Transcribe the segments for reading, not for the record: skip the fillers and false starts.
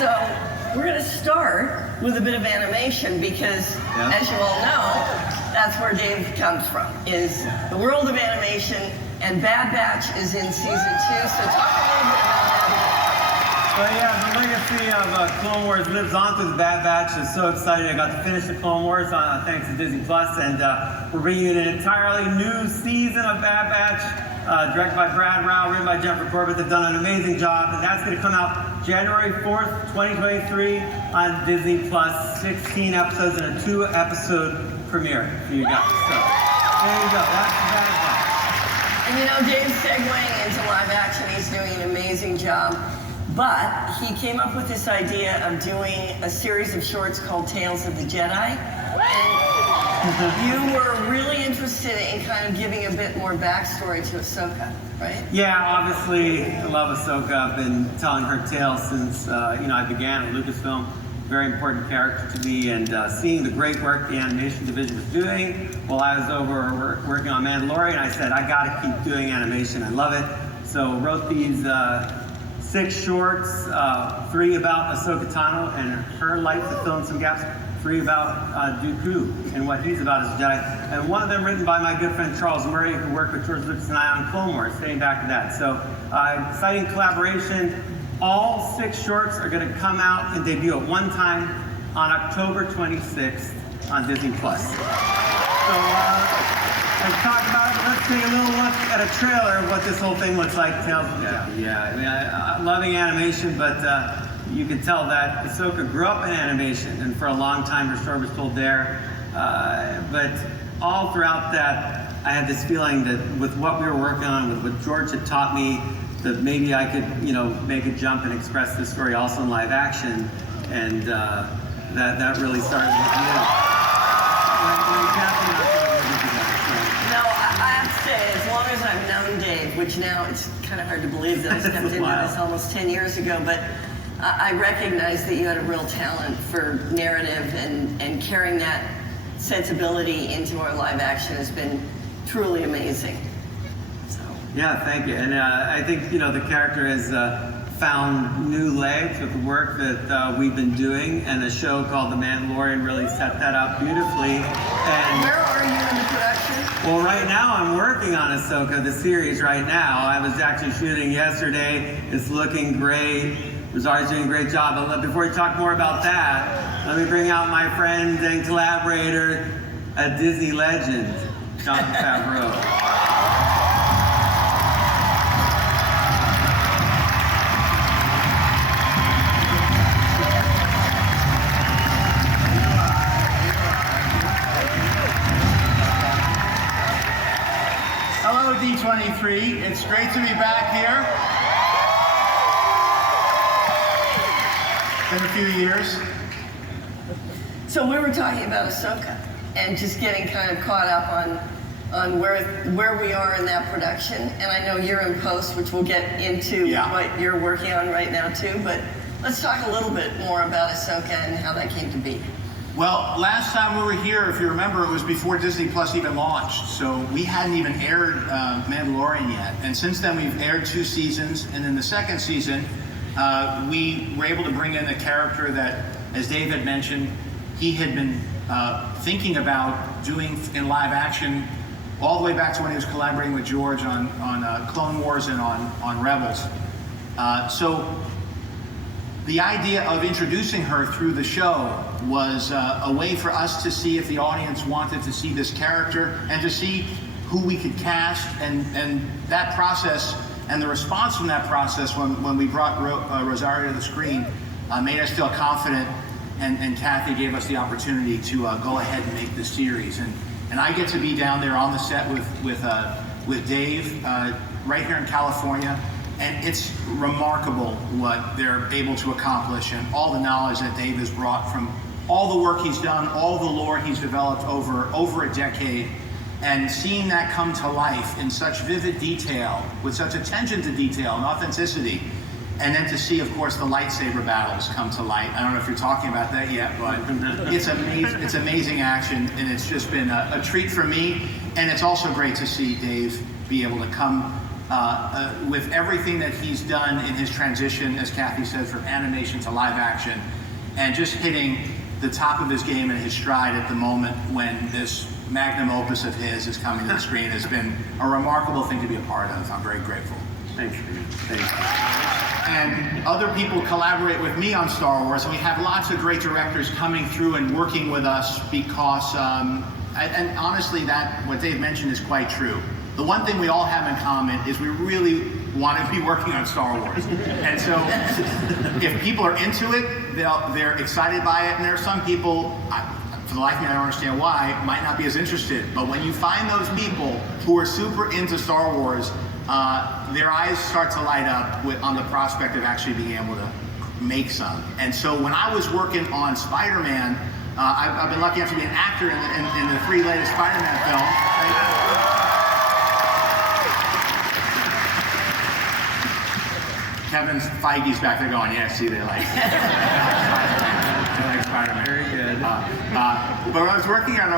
So we're going to start with a bit of animation because, as you all know, that's where Dave comes from, is the world of animation, and Bad Batch is in season 2. So talk a little bit about that. Well, yeah, the legacy of Clone Wars lives on through the Bad Batch. I'm so excited. I got to finish the Clone Wars thanks to Disney Plus, and we're bringing you an entirely new season of Bad Batch. Directed by Brad Rao, written by Jennifer Corbett. They've done an amazing job, and that's going to come out January 4th, 2023 on Disney Plus. 16 episodes and a 2-episode premiere for you guys. So there you go. That's Bad Batch. And you know, Dave's segueing into live action. He's doing an amazing job. But he came up with this idea of doing a series of shorts called Tales of the Jedi. And you were really interested in kind of giving a bit more backstory to Ahsoka, right? Yeah, obviously, I love Ahsoka. I've been telling her tale since I began at Lucas Films. Very important character to me, and seeing the great work the animation division was doing while I was over working on Mandalorian, I said, I gotta keep doing animation. I love it. So wrote these 6 shorts, 3 about Ahsoka Tano and her life to fill in some gaps. 3 about Dooku and what he's about as a Jedi, and one of them written by my good friend Charles Murray, who worked with George Lucas and I on Clone Wars, dating back to that. So, exciting collaboration. All 6 shorts are going to come out and debut at one time on October 26th on Disney Plus. So, let's talk about it. Let's take a little look at a trailer of what this whole thing looks like. Tales of the Jedi. Yeah, I mean, I'm loving animation, but you can tell that Ahsoka grew up in animation, and for a long time her story was told there. But all throughout that, I had this feeling that with what we were working on, with what George had taught me, that maybe I could, make a jump and express this story also in live action, and that really started with you. No, I have to say, as long as I've known Dave, which now it's kind of hard to believe that I stepped into this almost 10 years ago, but I recognize that you had a real talent for narrative, and carrying that sensibility into our live action has been truly amazing. So. Yeah, thank you. And I think, the character has found new legs with the work that we've been doing, and a show called The Mandalorian really set that up beautifully. And where are you in the production? Well, right now I'm working on Ahsoka, the series right now. I was actually shooting yesterday. It's looking great. Rosario's doing a great job, but before we talk more about that, let me bring out my friend and collaborator, a Disney legend, Jon Favreau. Hello, D23. It's great to be back here. Been a few years. So we were talking about Ahsoka and just getting kind of caught up on where we are in that production. And I know you're in post, which we'll get into what you're working on right now too. But let's talk a little bit more about Ahsoka and how that came to be. Well, last time we were here, if you remember, it was before Disney Plus even launched. So we hadn't even aired Mandalorian yet. And since then we've aired 2 seasons. And in the second season, we were able to bring in a character that, as Dave had mentioned, he had been thinking about doing in live action all the way back to when he was collaborating with George on Clone Wars and on Rebels. So the idea of introducing her through the show was a way for us to see if the audience wanted to see this character and to see who we could cast, and that process and the response from that process when we brought Rosario to the screen made us feel confident, and Kathy gave us the opportunity to go ahead and make this series. And I get to be down there on the set with Dave right here in California, and it's remarkable what they're able to accomplish and all the knowledge that Dave has brought from all the work he's done, all the lore he's developed over a decade. And seeing that come to life in such vivid detail, with such attention to detail and authenticity, and then to see, of course, the lightsaber battles come to light. I don't know if you're talking about that yet, but it's amazing. It's amazing action, and it's just been a treat for me. And it's also great to see Dave be able to come with everything that he's done in his transition, as Kathy said, from animation to live action, and just hitting the top of his game and his stride at the moment when this magnum opus of his is coming to the screen has been a remarkable thing to be a part of. I'm very grateful. Thanks, Steve. Thanks. And other people collaborate with me on Star Wars, and we have lots of great directors coming through and working with us because, and honestly, that what Dave mentioned is quite true. The one thing we all have in common is we really want to be working on Star Wars. And so if people are into it, they're excited by it, and there are some people, for the life of me, I don't understand why, might not be as interested. But when you find those people who are super into Star Wars, their eyes start to light up on the prospect of actually being able to make some. And so when I was working on Spider-Man, I've been lucky enough to be an actor in the 3 latest Spider-Man films. Kevin Feige's back there going, yeah, see, they like Spider-Man. Very good. But when I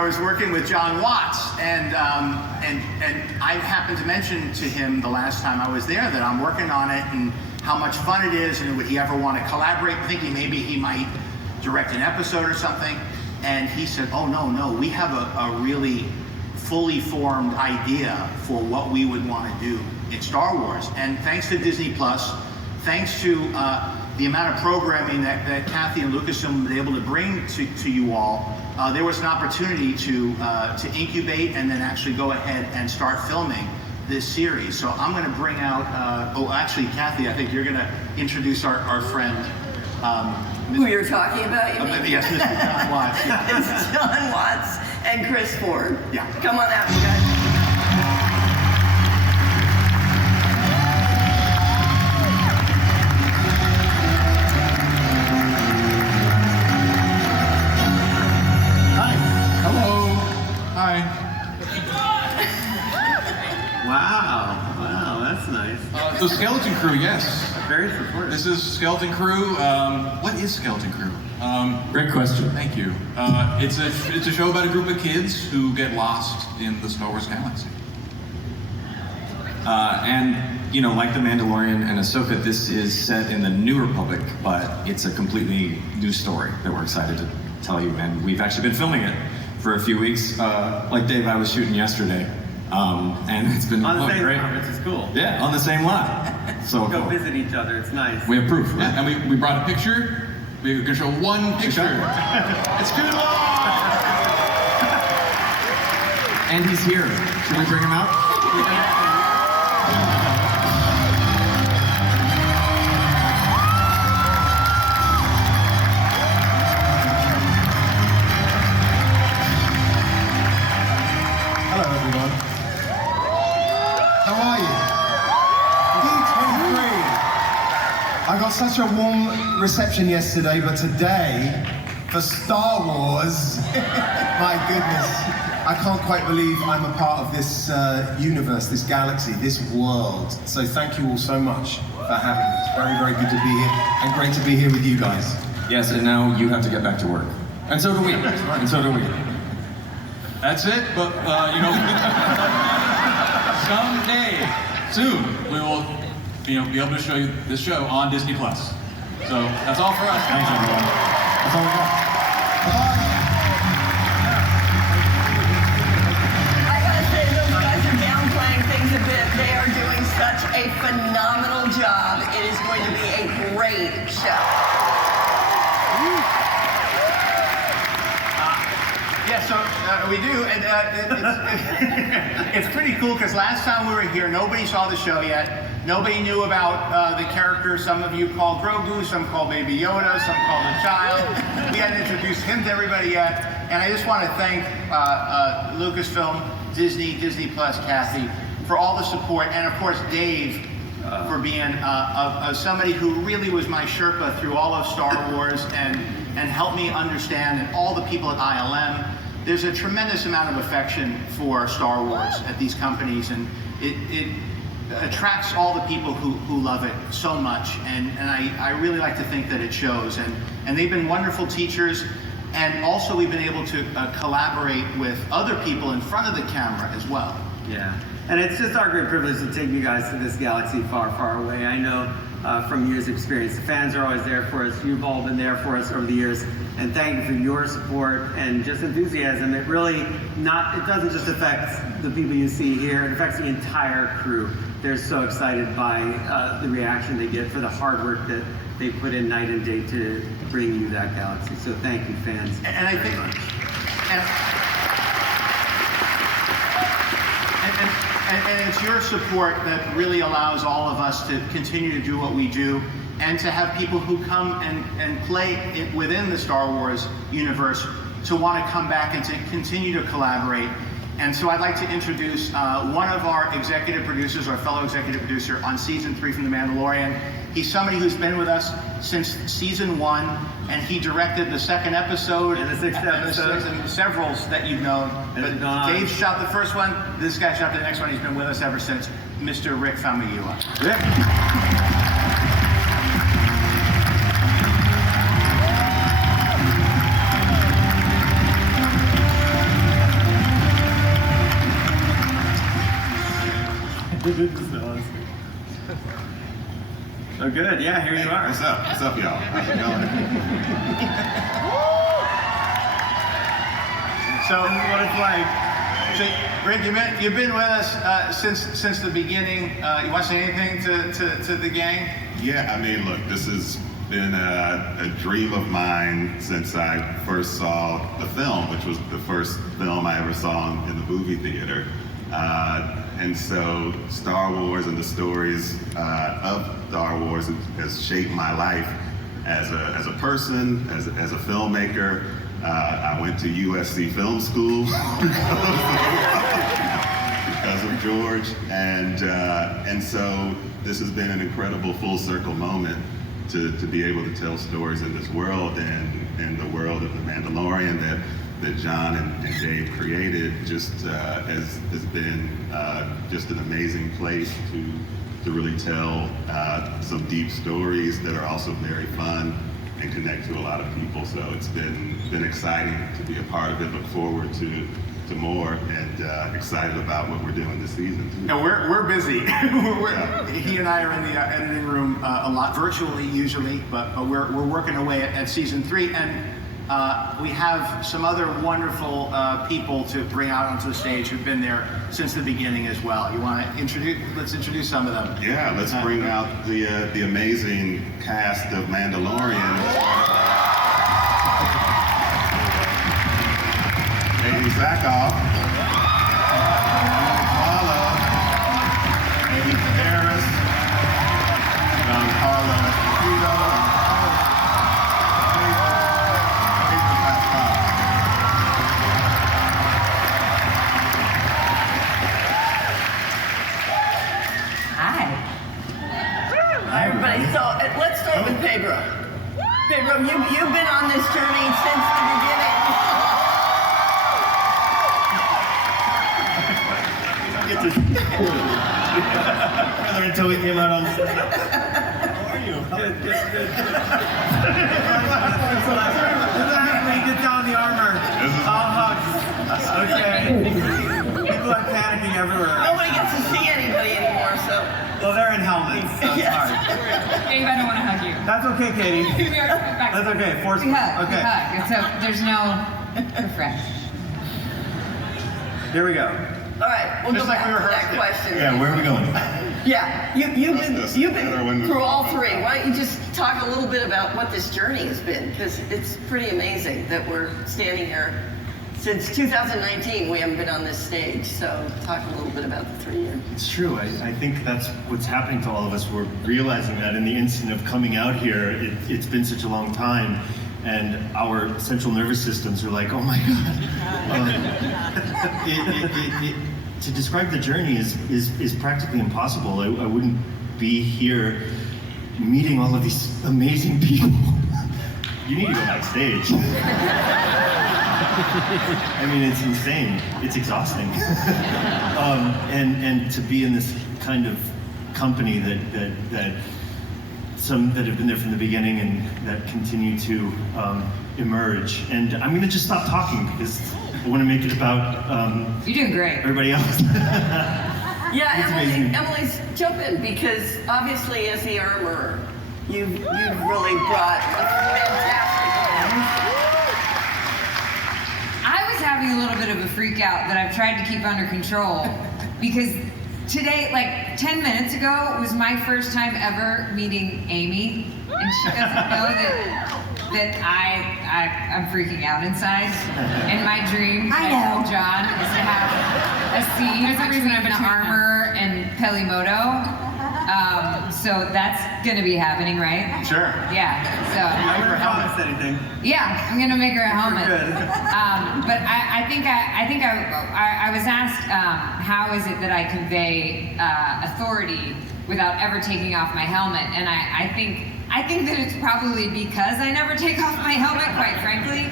was working with John Watts, and I happened to mention to him the last time I was there that I'm working on it and how much fun it is, and would he ever want to collaborate, thinking maybe he might direct an episode or something. And he said, oh, no, we have a really fully formed idea for what we would want to do in Star Wars. And thanks to Disney Plus, thanks to the amount of programming that Kathy and Lucasfilm were able to bring to you all, there was an opportunity to incubate and then actually go ahead and start filming this series. So I'm going to bring out, actually, Kathy, I think you're going to introduce our friend. Who you're talking about, you mean? Yes, Mr. John Watts. Yeah. It's John Watts and Chris Ford. Yeah. Come on out, you guys. Wow, that's nice. The Skeleton Crew, yes. Very supportive. This is Skeleton Crew. What is Skeleton Crew? Great question. Thank you. It's a show about a group of kids who get lost in the Star Wars galaxy. And, you know, like The Mandalorian and Ahsoka, this is set in the New Republic, but it's a completely new story that we're excited to tell you. And we've actually been filming it for a few weeks. Like Dave, I was shooting yesterday. And it's been on the same great. lot, which is cool. Yeah, on the same lot. So Go cool. visit each other, it's nice. We have proof. Right? Yeah, and we brought a picture. We can show one picture. It's good. And he's here. Should we bring him out? Hello, everyone. How are you? D23. I got such a warm reception yesterday, but today, for Star Wars, my goodness, I can't quite believe I'm a part of this universe, this galaxy, this world. So thank you all so much for having me. It's very, very good to be here, and great to be here with you guys. Yes, and now you have to get back to work. And so do we. And so do we. That's it, but you know, someday, soon, we will, be able to show you this show on Disney Plus. So that's all for us. Thanks, everyone. That's all we got. I gotta say, those guys are downplaying things a bit. They are doing such a phenomenal job. It is going to be a great show. Yeah, so we do, and it's pretty cool because last time we were here, nobody saw the show yet. Nobody knew about the character. Some of you called Grogu, some called Baby Yoda, some called the child. We hadn't introduced him to everybody yet. And I just want to thank Lucasfilm, Disney Plus, Kathy, for all the support, and of course Dave for being somebody who really was my Sherpa through all of Star Wars and helped me understand, and all the people at ILM. There's a tremendous amount of affection for Star Wars at these companies, and it attracts all the people who love it so much, and I really like to think that it shows, and they've been wonderful teachers, and also we've been able to collaborate with other people in front of the camera as well. Yeah. And it's just our great privilege to take you guys to this galaxy far, far away. I know from years of experience, the fans are always there for us. You've all been there for us over the years. And thank you for your support and just enthusiasm. It doesn't just affect the people you see here, it affects the entire crew. They're so excited by the reaction they get for the hard work that they put in night and day to bring you that galaxy. So thank you, fans. And I think, and it's your support that really allows all of us to continue to do what we do, and to have people who come and play within the Star Wars universe to want to come back and to continue to collaborate. And so I'd like to introduce one of our executive producers, our fellow executive producer on season 3 from The Mandalorian. He's somebody who's been with us since season 1, and he directed the 2nd episode and the 6th episode, and several that you've known. But Dave shot the first one. This guy shot the next one. He's been with us ever since. Mr. Rick Famuyiwa. Rick. Oh, good. Yeah, here you are. What's up? What's up, y'all? How's it going? So, what it's like. So, Rick, you've been with us since the beginning. You want to say anything to the gang? Yeah, I mean, look, this has been a dream of mine since I first saw the film, which was the first film I ever saw in the movie theater. And so Star Wars and the stories of Star Wars has shaped my life as a person, as a filmmaker. I went to USC Film School because of George, and so this has been an incredible full circle moment to be able to tell stories in this world and the world of The Mandalorian that John and Dave created has been just an amazing place to really tell some deep stories that are also very fun and connect to a lot of people. So it's been exciting to be a part of it. Look forward to more, and excited about what we're doing this season too. And we're busy. He and I are in the editing room a lot, virtually usually, but we're working away at season 3, and we have some other wonderful people to bring out onto the stage who've been there since the beginning as well. You want to introduce? Let's introduce some of them. Yeah, let's bring out the amazing cast of Mandalorian. Amy Zakoff, Paula, Amy Harris, Paula Tito, Hi, everybody. So let's start with Pedro. Pedro, you've been on this journey since the beginning. Until we came out on stage. How are you? Good. Get down the armor. All hugs. Okay. People are panicking everywhere. Nobody gets to see anybody anymore, so. Well, they're in helmets, so it's hard. Dave, I don't want to hug you. That's okay, Katie. We are back. That's okay. Force We hug. Okay. We hug. So there's no refresh. Here we go. All right, we'll Just go like back we to rehearsed that it. question. Yeah, where are we going? Yeah, you've been through all 3. Why don't you just talk a little bit about what this journey has been? Because it's pretty amazing that we're standing here. Since 2019, we haven't been on this stage. So talk a little bit about the 3 years. It's true. I think that's what's happening to all of us. We're realizing that in the instant of coming out here, it's been such a long time. And our central nervous systems are like, oh my God. To describe the journey is practically impossible. I wouldn't be here meeting all of these amazing people. You need to go backstage. I mean, it's insane. It's exhausting. And to be in this kind of company that some that have been there from the beginning and that continue to emerge. And I'm going to just stop talking because I want to make it about You're doing great. everybody else. Yeah, It's amazing. Emily's jump in, because obviously as the armorer, you've really brought a fantastic. I was having a little bit of a freak out that I've tried to keep under control because today, like 10 minutes ago, was my first time ever meeting Amy, and she doesn't know that I'm freaking out inside. And my dream, I told John, is to have a scene between the armor and Pelimoto. So that's gonna be happening, right? Sure. Yeah. So. Make her helmet anything. Yeah, I'm gonna make her a helmet. Good. But I think I was asked how is it that I convey authority without ever taking off my helmet, and I think that it's probably because I never take off my helmet, quite frankly,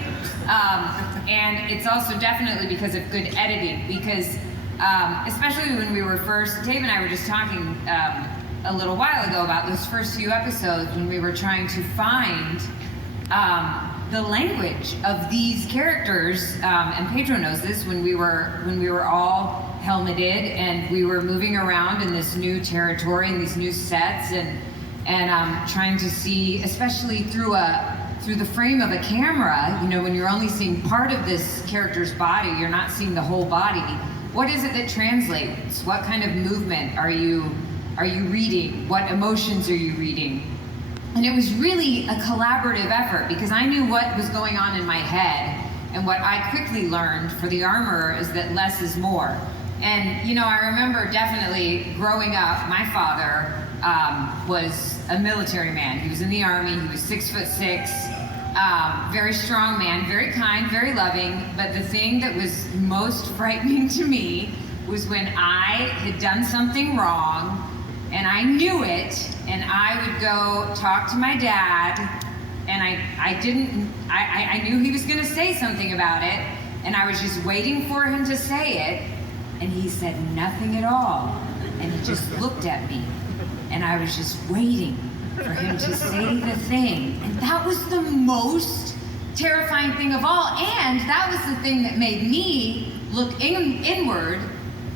and it's also definitely because of good editing. Because especially when we were first, Dave and I were just talking a little while ago about those first few episodes when we were trying to find the language of these characters, and Pedro knows this, when we were all helmeted and we were moving around in this new territory and these new sets, and trying to see, especially through the frame of a camera, you know, when you're only seeing part of this character's body, you're not seeing the whole body. What is it that translates? What kind of movement are you reading? What emotions are you reading? And it was really a collaborative effort, because I knew what was going on in my head, and what I quickly learned for the armorer is that less is more. And you know, I remember definitely growing up, my father was a military man. He was in the Army, he was 6'6", very strong man, very kind, very loving, but the thing that was most frightening to me was when I had done something wrong, and I knew it, and I would go talk to my dad, and I knew he was gonna say something about it, and I was just waiting for him to say it, and he said nothing at all, and he just looked at me, and I was just waiting for him to say the thing, and that was the most terrifying thing of all, and that was the thing that made me look inward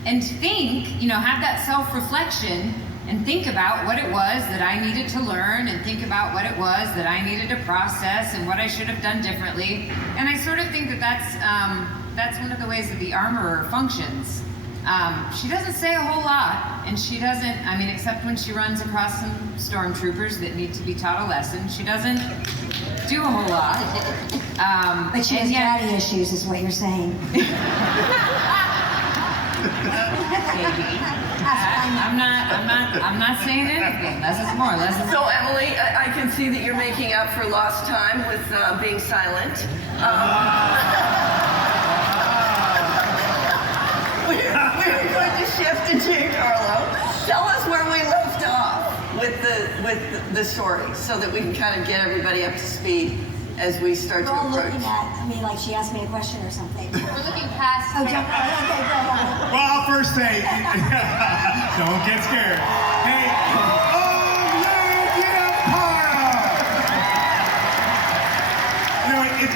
and think, you know, have that self-reflection, and think about what it was that I needed to learn, and think about what it was that I needed to process, and what I should have done differently. And I sort of think that that's one of the ways that the armorer functions. She doesn't say a whole lot, and she doesn't, I mean, except when she runs across some stormtroopers that need to be taught a lesson, she doesn't do a whole lot. But she has daddy issues, is what you're saying. I'm not saying anything. Less is more. Less is more. So Emily, I can see that you're making up for lost time with being silent. We're going to shift to Giancarlo. Tell us where we left off with the story, so that we can kind of get everybody up to speed as we start to approach. Looking at, I mean, like she asked me a question or something. We're looking past. Oh, okay, go. Well, I'll first say, don't get scared. Hey,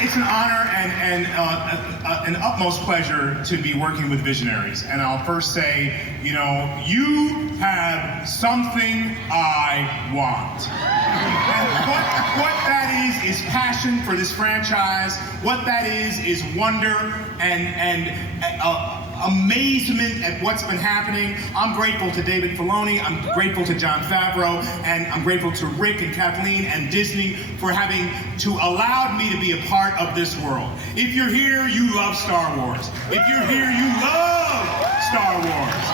it's an honor and an utmost pleasure to be working with visionaries. And I'll first say, you know, you have something I want. And what that is passion for this franchise. What that is wonder and amazement at what's been happening. I'm grateful to David Filoni, I'm grateful to Jon Favreau, and I'm grateful to Rick and Kathleen and Disney for having to allow me to be a part of this world. If you're here, you love Star Wars. If you're here, you love Star Wars.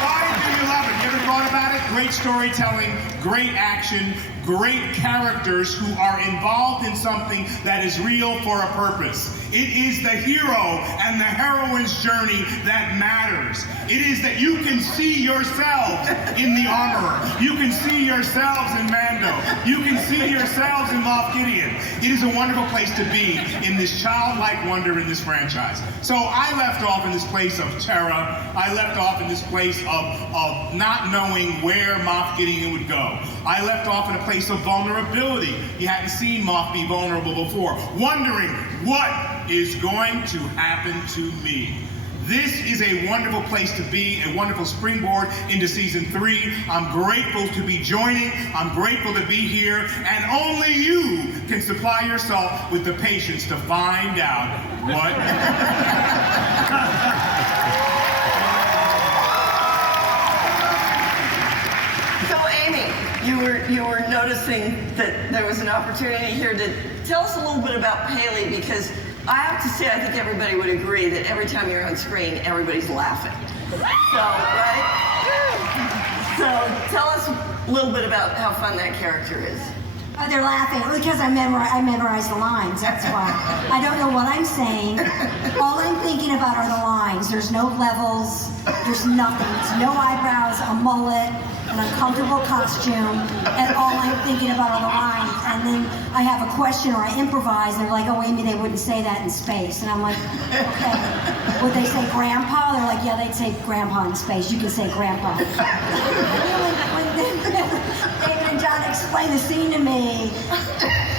Why do you love it? You ever thought about it? Great storytelling, great action, great characters who are involved in something that is real for a purpose. It is the hero and the heroine's journey that matters. It is that you can see yourselves in the armorer. You can see yourselves in Mando. You can see yourselves in Moff Gideon. It is a wonderful place to be in this childlike wonder in this franchise. So I left off in this place of terror. I left off in this place of not knowing where Moff Gideon would go. I left off in a place of vulnerability. You hadn't seen Moff be vulnerable before. Wondering what is going to happen to me. This is a wonderful place to be, a wonderful springboard into season 3. I'm grateful to be joining. I'm grateful to be here. And only you can supply yourself with the patience to find out what. So Amy, you were noticing that there was an opportunity here to tell us a little bit about Paley, because I have to say I think everybody would agree that every time you're on screen, everybody's laughing. So, right? So tell us a little bit about how fun that character is. Oh, they're laughing because I memorize the lines, that's why. I don't know what I'm saying. All I'm thinking about are the lines. There's no levels, there's nothing. It's no eyebrows, a mullet, an uncomfortable costume, and all I'm thinking about are the lines. And then I have a question or I improvise, and they're like, oh, Amy, they wouldn't say that in space. And I'm like, okay. Would they say grandpa? They're like, yeah, they'd say grandpa in space. You can say grandpa. when David and John explain the scene to me,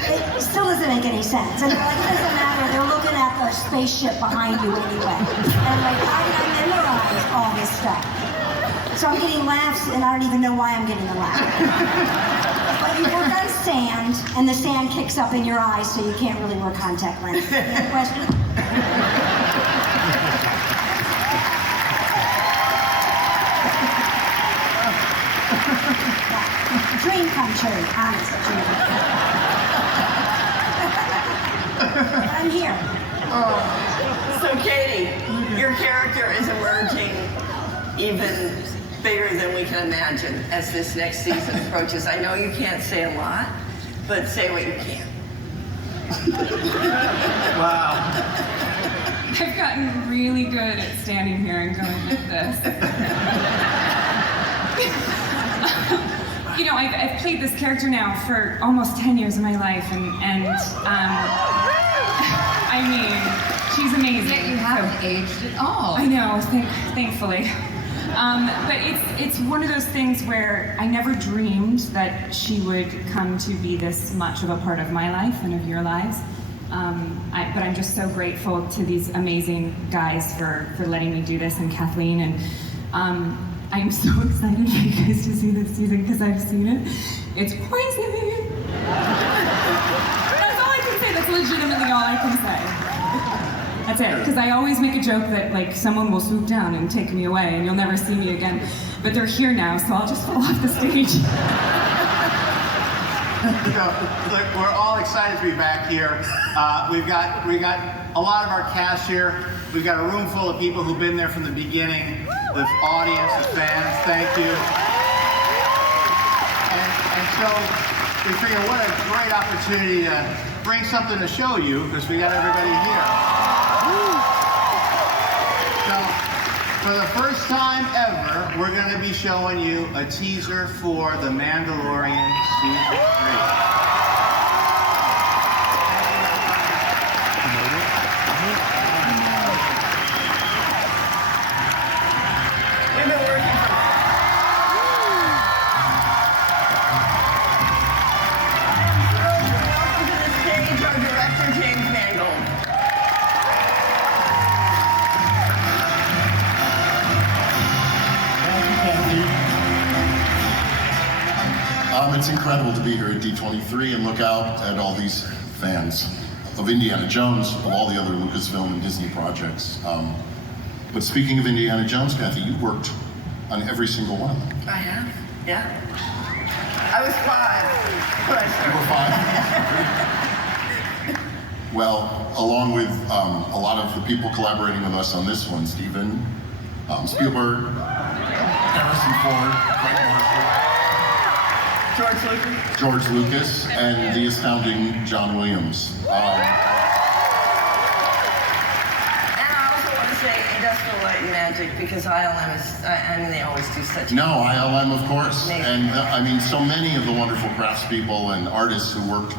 it still doesn't make any sense. And they're like, it doesn't matter. They're looking at the spaceship behind you anyway. And I'm like, how did I memorize all this stuff? So I'm getting laughs, and I don't even know why I'm getting the laugh. But you work on sand, and the sand kicks up in your eyes, so you can't really wear contact lenses. Any question? Dream come true, honest dream. I'm here. So Katie, your character is emerging even bigger than we can imagine as this next season approaches. I know you can't say a lot, but say what you can. Wow. I've gotten really good at standing here and going like this. You know, I've played this character now for almost 10 years of my life, and I mean, she's amazing. Yet you haven't aged at all. I know, thankfully. But it's one of those things where I never dreamed that she would come to be this much of a part of my life and of your lives. But I'm just so grateful to these amazing guys for letting me do this, and Kathleen, and I'm so excited for you guys to see this season because I've seen it. It's crazy. That's all I can say. That's legitimately all I can say. That's it. Because I always make a joke that like someone will swoop down and take me away and you'll never see me again. But they're here now, so I'll just fall off the stage. Look, we're all excited to be back here. We got a lot of our cast here. We've got a room full of people who've been there from the beginning. The audience, the fans, thank you. And so we figured what a great opportunity to bring something to show you because we got everybody here. So for the first time ever, we're going to be showing you a teaser for The Mandalorian Season 3. It's incredible to be here at D23 and look out at all these fans of Indiana Jones, of all the other Lucasfilm and Disney projects. But speaking of Indiana Jones, Kathy, you worked on every single one of them. I have, yeah. I was 5 when I started. You were 5? Well, along with a lot of the people collaborating with us on this one, Steven Spielberg, Harrison Ford, Frank Marshall, George Lucas, and the astounding John Williams. And I also want to say Industrial Light and Magic, because ILM is, I mean, they always do such No, ILM, of course. Amazing. And I mean, so many of the wonderful craftspeople and artists who worked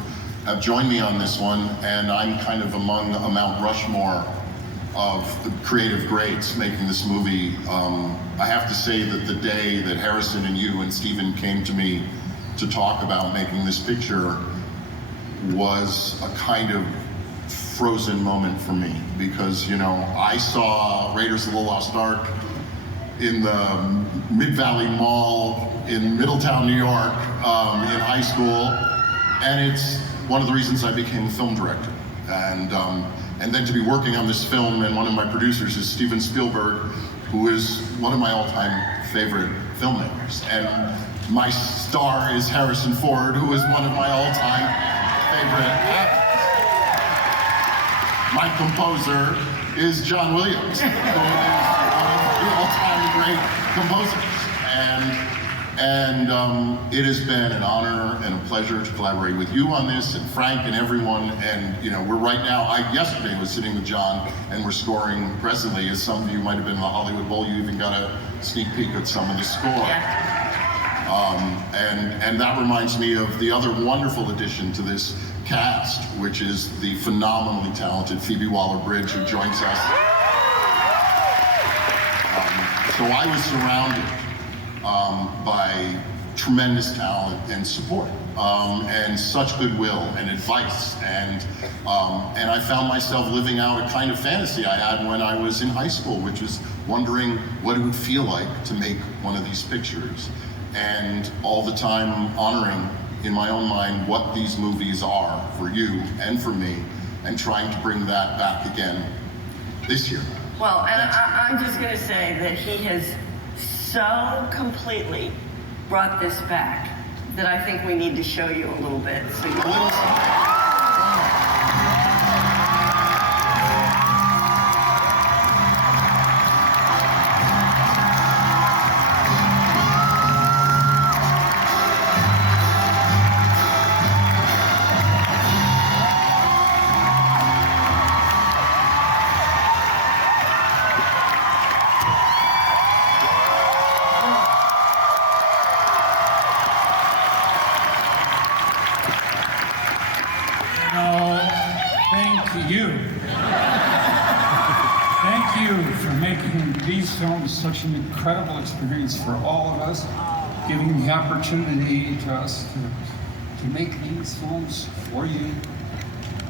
have joined me on this one, and I'm kind of among a Mount Rushmore of the creative greats making this movie. I have to say that the day that Harrison and you and Steven came to me to talk about making this picture was a kind of frozen moment for me because, you know, I saw Raiders of the Lost Ark in the Mid-Valley Mall in Middletown, New York, in high school, and it's one of the reasons I became a film director. And then to be working on this film, and one of my producers is Steven Spielberg, who is one of my all-time favorite filmmakers. And my star is Harrison Ford, who is one of my all-time favorite actors. My composer is John Williams, who is one of the all-time great composers. And it has been an honor and a pleasure to collaborate with you on this, and Frank and everyone. And you know, we're right now, yesterday was sitting with John, and we're scoring presently. As some of you might have been in the Hollywood Bowl, you even got a sneak peek at some of the score. And that reminds me of the other wonderful addition to this cast, which is the phenomenally talented Phoebe Waller-Bridge, who joins us. So I was surrounded by tremendous talent and support, and such goodwill and advice, and I found myself living out a kind of fantasy I had when I was in high school, which was wondering what it would feel like to make one of these pictures, and all the time honoring in my own mind what these movies are for you and for me, and trying to bring that back again this year. Well, and I'm just going to say that he has so completely brought this back that I think we need to show you a little bit. So Films such an incredible experience for all of us, giving the opportunity to us to make these films for you.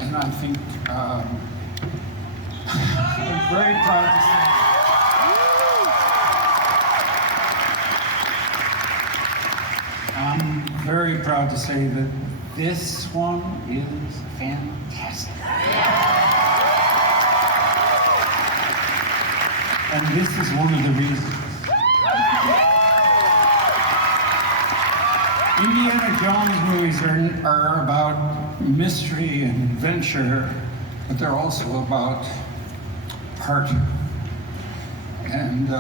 And I think I'm very proud to say I'm very proud to say that this one is fantastic. And this is one of the reasons. Indiana Jones movies are about mystery and adventure, but they're also about heart. And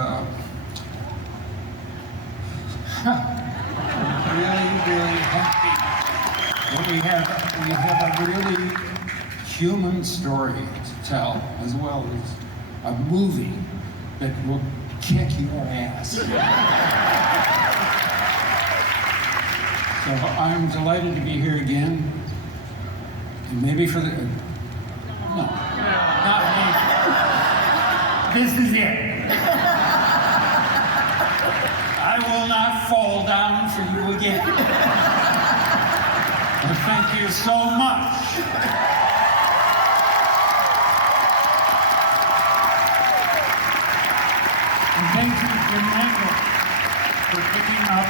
really happy. We have a really human story to tell, as well as a movie that will kick your ass. So I'm delighted to be here again. And maybe for the... No, not me. This is it. I will not fall down for you again. Well, thank you so much. Thank you to Michael for picking up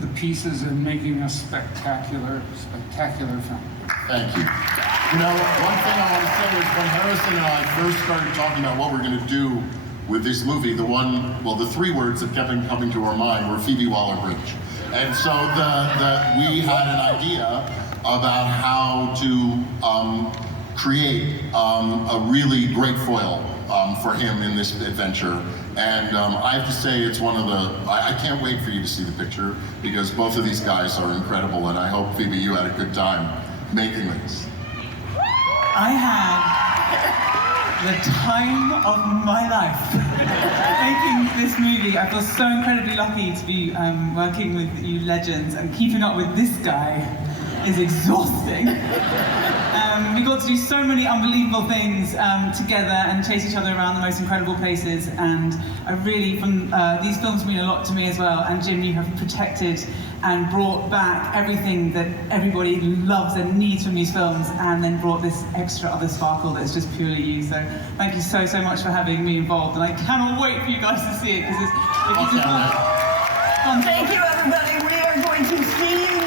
the pieces and making a spectacular film. Thank you. You know, one thing I want to say is when Harrison and I first started talking about what we're going to do with this movie, the three words that kept coming to our mind were Phoebe Waller-Bridge. And so we had an idea about how to create a really great foil for him in this adventure. And I have to say, it's one of the, I can't wait for you to see the picture, because both of these guys are incredible, and I hope, Phoebe, you had a good time making this. I had the time of my life making this movie. I feel so incredibly lucky to be working with you legends, and keeping up with this guy is exhausting. we got to do so many unbelievable things together and chase each other around the most incredible places. And I really, these films mean a lot to me as well. And Jim, you have protected and brought back everything that everybody loves and needs from these films, and then brought this extra other sparkle that's just purely you. So thank you so much for having me involved, and I cannot wait for you guys to see it because it's just fun. Thank you, everybody. We are going to see you